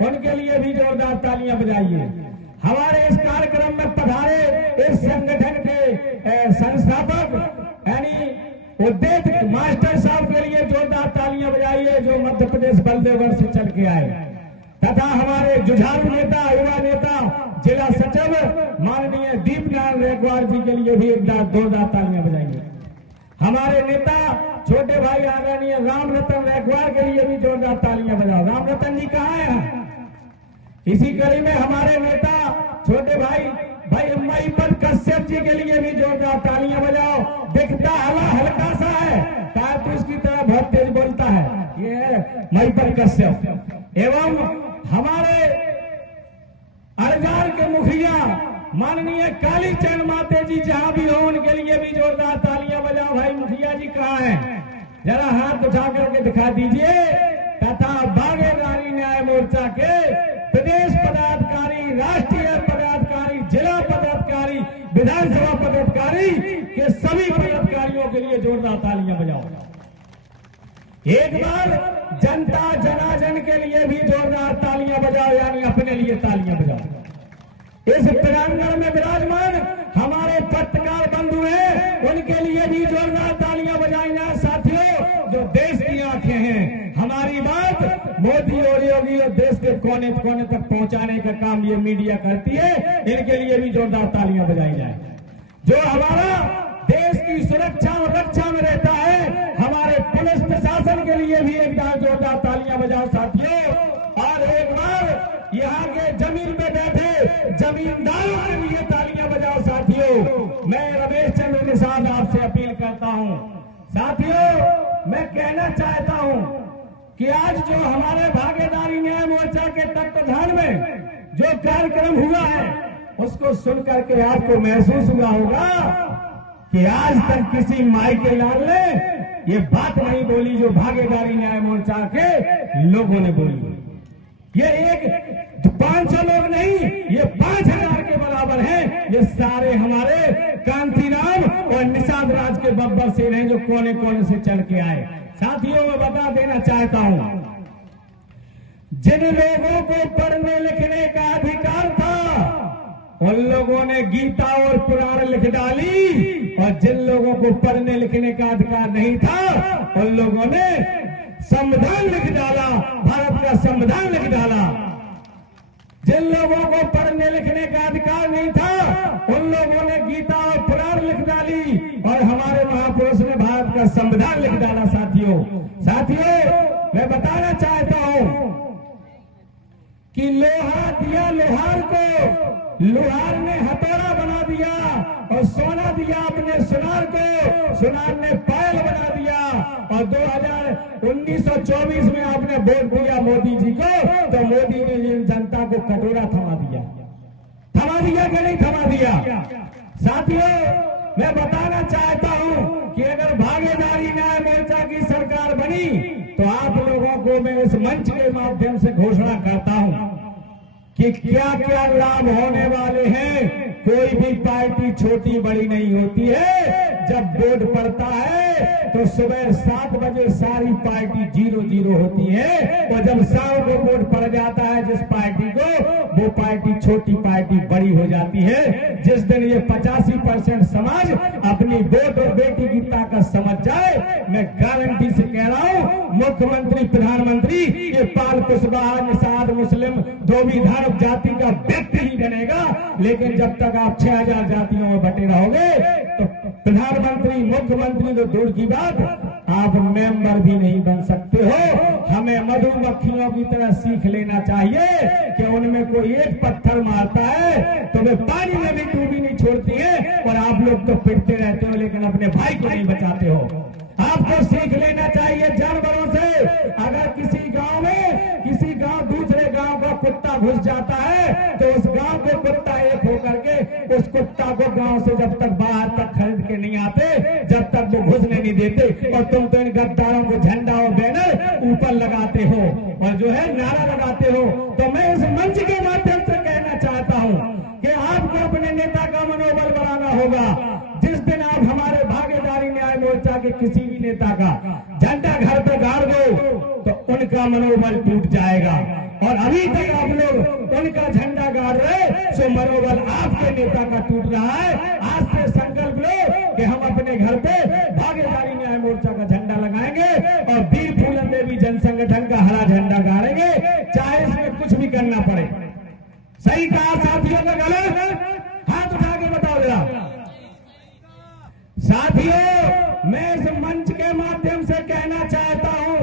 उनके लिए भी जोरदार तालियां बजाइए। हमारे इस कार्यक्रम में पधारे इस संगठन के संस्थापक यानी उद्योग मास्टर साहब के लिए जोरदार तालियां बजाइए, जो मध्य प्रदेश बलदेवगढ़ से चल के आए, तथा हमारे जुझारू नेता, युवा नेता, जिला सचिव माननीय दीपनारायण रेखवार जी के लिए भी एक जोरदार तालियां बजाइए। हमारे नेता छोटे भाई आदरणीय राम रतन रेखवार के लिए भी जोरदार तालियां बजाओ। राम रतन जी कहाँ हैं? इसी कड़ी में हमारे नेता छोटे भाई महिपत कश्यप जी के लिए भी जोरदार तालियां बजाओ। दिखता हल्का सा है, तो इसकी तरह बहुत तेज बोलता है, ये है महिपत कश्यप। एवं हमारे अरजार के मुखिया माननीय काली चंद माते जी जहां भी हो, उनके लिए भी जोरदार तालियां बजाओ। भाई मुखिया जी कहाँ हैं? जरा हाथ उठा करके दिखा दीजिए। तथा भागीदारी न्याय मोर्चा के प्रदेश पदाधिकारी, राष्ट्रीय पदाधिकारी, जिला पदाधिकारी, विधानसभा पदाधिकारी के सभी पदाधिकारियों के लिए जोरदार तालियां बजाओ। एक बार जनता जनार्दन के लिए भी जोरदार तालियां बजाओ, यानी अपने लिए तालियां बजाओ। इस प्रांगण में विराजमान हमारे पत्रकार बंधु हैं, उनके लिए भी जोरदार तालियां बजाई जाए। साथियों, जो देश की आंखें हैं, हमारी बात मोदी और योगी और देश के कोने कोने तक पहुंचाने का काम ये मीडिया करती है, इनके लिए भी जोरदार तालियां बजाई जाए। जो हमारा देश की सुरक्षा और रक्षा में रहता है, हमारे पुलिस प्रशासन के लिए भी एक बार जोरदार तालियां बजाओ साथियों। और एक बार यहाँ के जमीन पे बैठे जमींदारों के लिए तालियां बजाओ साथियों। मैं रमेश चंद्र निषाद आपसे अपील करता हूँ। साथियों, मैं कहना चाहता हूँ कि आज जो हमारे भागीदारी न्याय मोर्चा के तत्वाधान में जो कार्यक्रम हुआ है, उसको सुनकर के आपको महसूस हुआ होगा कि आज तक किसी माई के लाल ने ये बात नहीं बोली जो भागीदारी न्याय मोर्चा के लोगों ने बोली। ये एक 500 लोग नहीं, ये 5000 के बराबर हैं। ये सारे हमारे कांतीराम और निषाद राज के बब्बर सिंह हैं, जो कोने कोने से चढ़ के आए। साथियों, मैं बता देना चाहता हूं, जिन लोगों को पढ़ने लिखने का अधिकार था, उन लोगों ने गीता और पुराण लिख डाली, और जिन लोगों को पढ़ने लिखने का अधिकार नहीं था, उन लोगों ने संविधान लिख डाला, भारत का संविधान लिख डाला। जिन लोगों को पढ़ने लिखने का अधिकार नहीं था, उन लोगों ने गीता और पुराण लिख डाली, और हमारे महापुरुष ने भारत का संविधान लिख डाला। साथियों, मैं बताना चाहता हूं कि लोहा दिया लोहार को, लोहार ने हथौड़ा बना दिया, और सोना दिया अपने सुनार को, सुनार ने पायल बना दिया। और 1924 में आपने वोट दिया मोदी जी को, तो मोदी ने जनता को कटोरा थमा दिया कि नहीं थमा दिया? साथियों, मैं बताना चाहता हूं कि अगर भागीदारी न्याय मोर्चा की सरकार बनी, तो आप लोगों को मैं इस मंच के माध्यम से घोषणा करता हूं कि क्या क्या लाभ होने वाले हैं। कोई भी पार्टी छोटी बड़ी नहीं होती है। जब वोट पड़ता है तो सुबह 7 बजे सारी पार्टी 0-0 होती है, और जब शाम को वोट पड़ जाता है जिस पार्टी को, वो पार्टी छोटी पार्टी बड़ी हो जाती है। जिस दिन ये 85% समाज अपनी वोट और बेटी की ताकत समझ जाए, मैं गारंटी से कह रहा हूं, मुख्यमंत्री प्रधानमंत्री ये पाल कुशवाहा निषाद मुस्लिम धोबी धारक जाति का व्यक्ति ही बनेगा। लेकिन जब तक आप 6000 जातियों में बटे रहोगे, तो प्रधानमंत्री मुख्यमंत्री तो दूर की बात, आप मेंबर भी नहीं बन सकते हो। हमें मधुमक्खियों की तरह सीख लेना चाहिए कि उनमें कोई एक पत्थर मारता है तो वे पानी में भी डूबी नहीं छोड़ती है, और आप लोग तो पिटते रहते हो लेकिन अपने भाई को नहीं बचाते हो। आपको सीख लेना चाहिए जानवरों से। अगर किसी गांव दूसरे गांव का कुत्ता घुस जाता है, तो उस गांव के कुत्ता एक होकर के उस कुत्ता को गांव से जब तक बाहर तक खरीद के नहीं आते, जब तक वो घुसने नहीं देते। और तुम तो इन गद्दारों को झंडा और बैनर ऊपर लगाते हो, और जो है नारा लगाते हो। तो मैं इस मंच के माध्यम से कहना चाहता हूं कि आपको अपने नेता का मनोबल बढ़ाना होगा। जिस दिन आप हमारे भागीदारी न्याय मोर्चा के किसी भी नेता का झंडा घर पे गाड़ दो, तो उनका मनोबल टूट जाएगा। और अभी तक आप लोग उनका झंडा गाड़ रहे, सो मनोबल आपके नेता का टूट रहा है। आज से संकल्प लो कि हम अपने घर पे भागीदारी न्याय मोर्चा का झंडा लगाएंगे और वीर फूलन देवी जन संगठन का हरा झंडा गाड़ेंगे, चाहे इसमें कुछ भी करना पड़े। सही कहा साथियों का गलत? हाथ उठा के बताओ जरा। साथियों, मैं इस मंच के माध्यम से कहना चाहता हूं,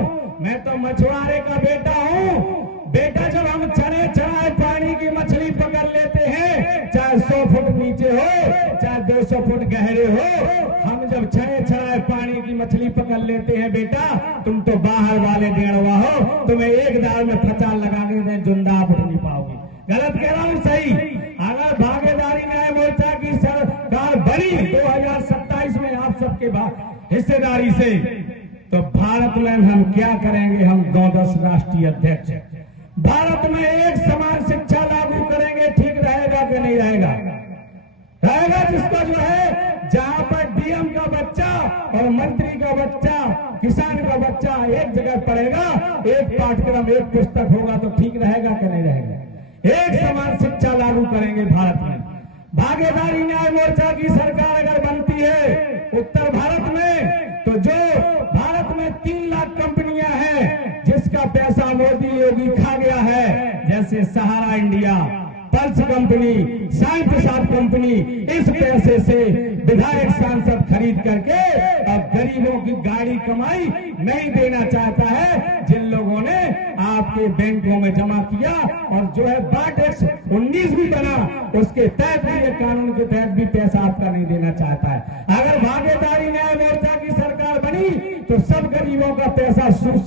मैं तो मछुआरे का बेटा हूं। बेटा, जब हम चने चढ़ाए पानी की मछली पकड़ लेते हैं, चाहे 100 फुट नीचे हो चाहे 200 फुट गहरे हो, हम जब चने चढ़ाए पानी की मछली पकड़ लेते हैं बेटा, तुम तो बाहर वाले डेढ़वा हो, तुम्हें एक दाल में फचाल लगाने में जुंदा उठ नहीं पाओगे। गलत कह रहा हूं? सही। अगर भागीदारी न्याय मोर्चा की सरकार बनी 2027 में आप सबके हिस्सेदारी से, तो भारत में हम क्या करेंगे? हम 9-10 राष्ट्रीय अध्यक्ष। भारत में एक समान शिक्षा लागू करेंगे। ठीक रहेगा कि नहीं रहेगा? रहेगा। जिसका जो है, जहां पर डीएम का बच्चा और मंत्री का बच्चा, किसान का बच्चा एक जगह पढ़ेगा, एक पाठ्यक्रम, एक पुस्तक होगा, तो ठीक रहेगा कि नहीं रहेगा? एक समान शिक्षा लागू करेंगे भारत में। भागीदारी न्याय मोर्चा की सरकार अगर बनती है उत्तर भारत में, तो जो भारत में 3 लाख कंपनियां हैं जिसका पैसा मोदी योगी खा गया है, जैसे सहारा इंडिया, पल्स कंपनी, साई प्रसाद कंपनी, इस पैसे से विधायक सांसद खरीद करके अब गरीबों की गाड़ी कमाई नहीं देना चाहता है, जिन लोगों ने आपके बैंकों में जमा किया और जो है बाट एक्ट 19 भी बना, उसके तहत भी, ये कानून के तहत भी पैसा आपका नहीं देना चाहता है। अगर भागीदारी न्याय मोर्चा की सरकार बनी तो सब गरीबों का पैसा सूद